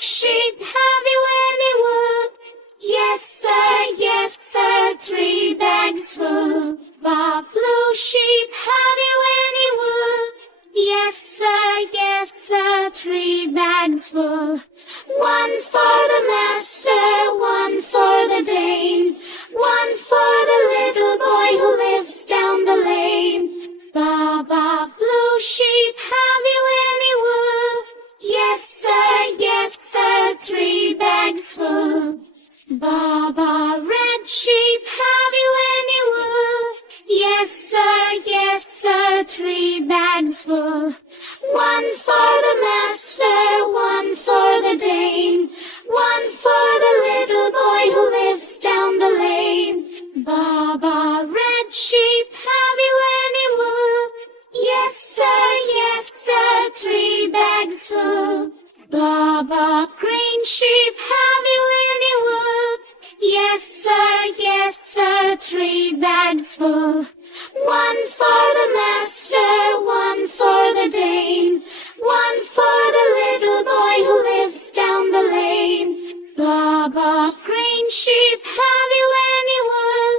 sheep, have you any wool? Yes sir, 3 bags full. Bob, blue sheep, have you any wool? Yes sir, 3 bags full. 1 for the master, 1 for the Dane, 1 for the little boy who lives down the lane. Bob, blue sheep, have you any wool? Yes sir, 3 bags full. Baba, red sheep, have you any wool? Yes sir, 3 bags full. 1 for the master, 1 for the Dane, 1 for the little boy who lives down the lane. Baba, red sheep, have you any wool? Yes sir, 3 bags full. Baba, green sheep, have you any wool? Yes sir, 3 bags full. 1 for the master, 1 for the Dane, 1 for the little boy who lives down the lane. Baba, green sheep, have you any wool?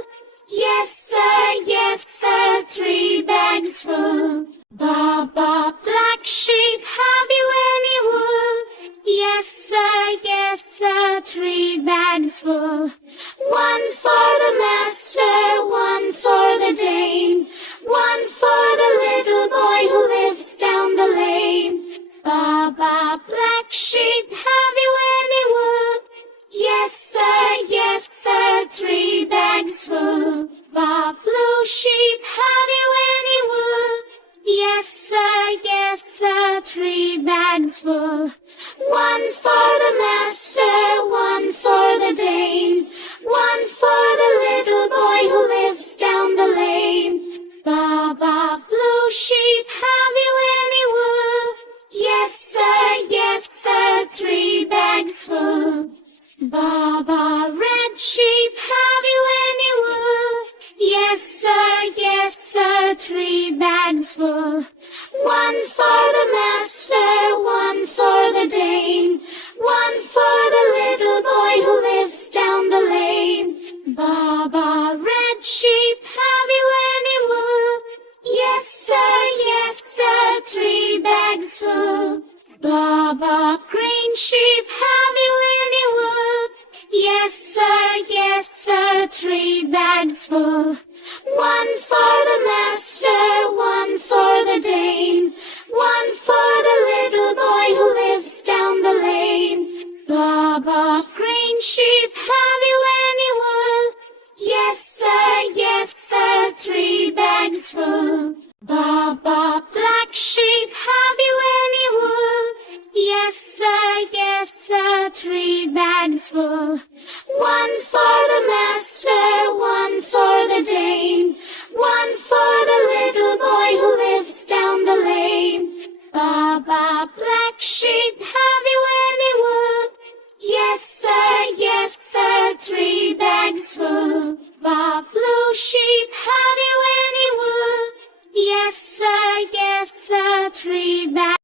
Yes sir, 3 bags full. Baba, black sheep, have you any wool? Yes sir, 3 bags full. 1 for the master, 1 for the Dane, 1 for the little boy who lives down the lane. Baba, black sheep, have you any wool? Yes sir, 3 bags full. Bob, blue sheep, have you any wool? Yes sir, 3 bags full. 1 for the master, 1 for the Dane, 1 for the little boy who lives down the lane. Baba, blue sheep, have you any wool? Yes sir, 3 bags full. Baba, red sheep, have you any wool? Yes sir, 3 bags full. 1 for the master, 1 for the Dane, 1 for the little boy who lives down the lane. Baba, red sheep, have you any wool? Yes sir, 3 bags full. Baba, green sheep, have you any wool? Yes sir, 3 bags full. 1 for the master, 1 for the Dane, 1 for the little boy who lives down the lane. Baba, green sheep, have you any wool? Yes sir, 3 bags full. Baba, black sheep, have you any wool? Yes sir, 3 bags full. 1 for the master, 1 for the Dane, 1 for the little boy who lives down the lane. Baba, black sheep, have you any wool? Yes sir, 3 bags full. Bob, blue sheep, have you any wool? Yes sir, 3 bags.